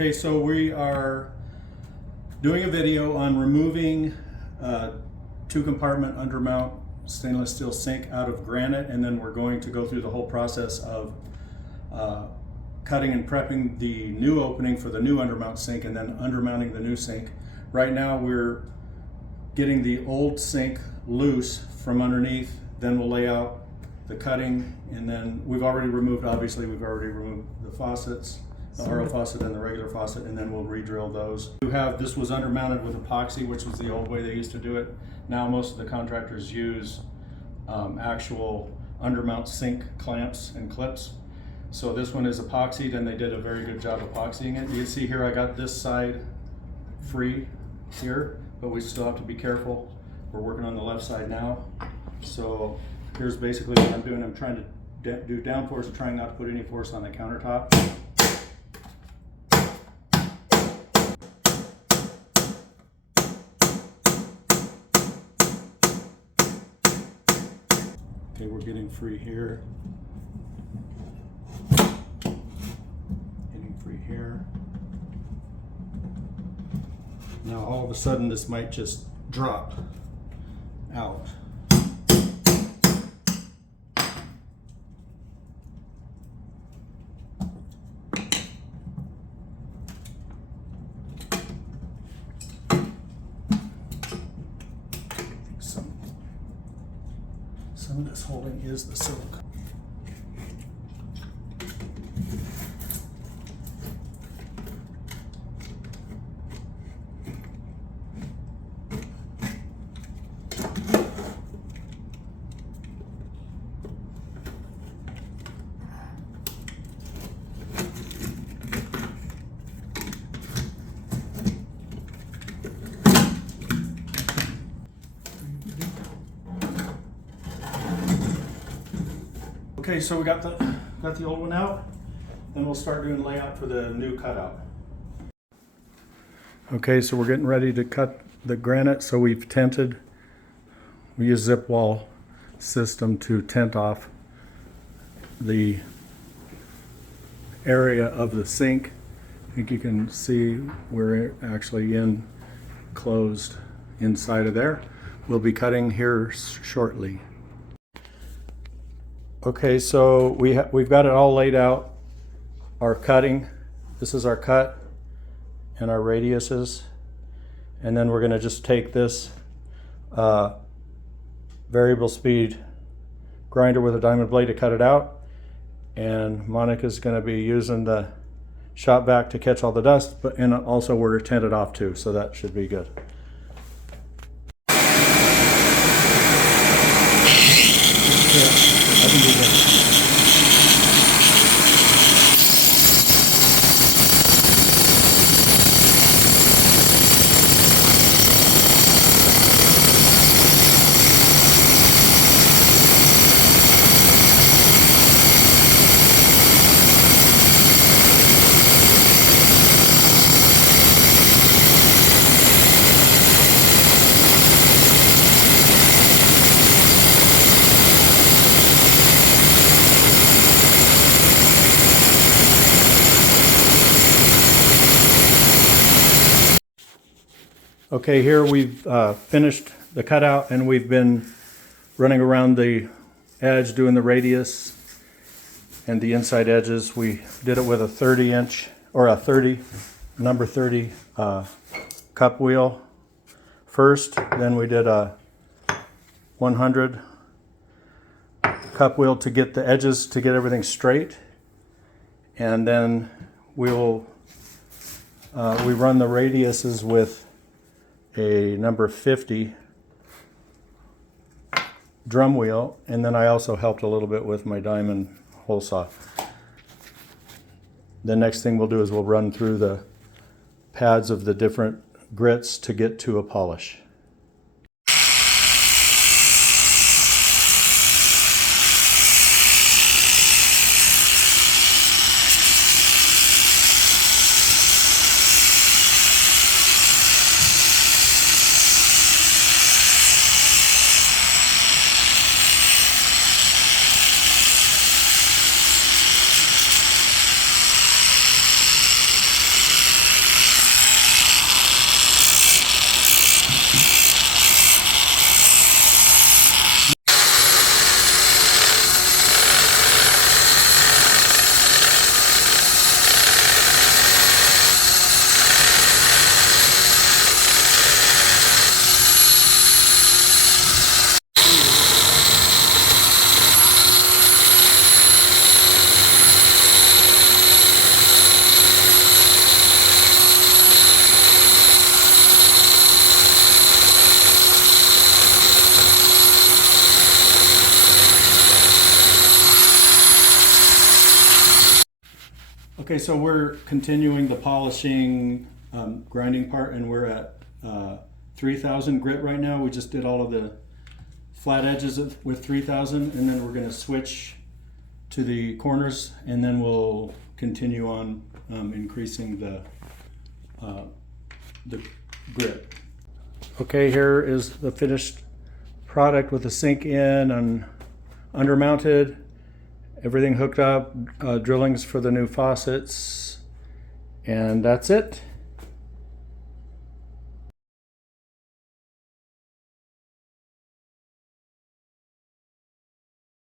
Okay, so we are doing a video on removing two compartment undermount stainless steel sink out of granite, and then we're going to go through the whole process of cutting and prepping the new opening for the new undermount sink and then undermounting the new sink. Right now we're getting the old sink loose from underneath, then we'll lay out the cutting, and then we've already removed the faucets, the RO faucet and the regular faucet, and then we'll re-drill those. This was undermounted with epoxy, which was the old way they used to do it. Now most of the contractors use actual undermount sink clamps and clips. So this one is epoxied, and they did a very good job epoxying it. You can see here I got this side free here, but we still have to be careful. We're working on the left side now. So here's basically what I'm doing. I'm trying to do downforce and trying not to put any force on the countertop. Okay, we're getting free here. Getting free here. Now all of a sudden this might just drop out. Some of this holding is the silk. Okay, so we got the old one out, then we'll start doing layout for the new cutout. Okay, so we're getting ready to cut the granite. So we've tented. We use zip wall system to tent off the area of the sink. I think you can see we're actually enclosed inside of there. We'll be cutting here shortly. Okay, so we've got it all laid out, our cutting. This is our cut and our radiuses. And then we're gonna just take this variable speed grinder with a diamond blade to cut it out. And Monica's gonna be using the shop vac to catch all the dust, and also we're tented off too, so that should be good. I can do that. Okay, here we've finished the cutout, and we've been running around the edge doing the radius and the inside edges. We did it with a 30-inch or a number 30 cup wheel first. Then we did a 100 cup wheel to get the edges, to get everything straight. And then we run the radiuses with a number 50 drum wheel, and then I also helped a little bit with my diamond hole saw. The next thing we'll do is we'll run through the pads of the different grits to get to a polish. Okay, so we're continuing the polishing, grinding part, and we're at 3000 grit right now. We just did all of the flat edges with 3000, and then we're going to switch to the corners, and then we'll continue on increasing the grit. Okay, here is the finished product with the sink in and undermounted. Everything hooked up, drillings for the new faucets, and that's it.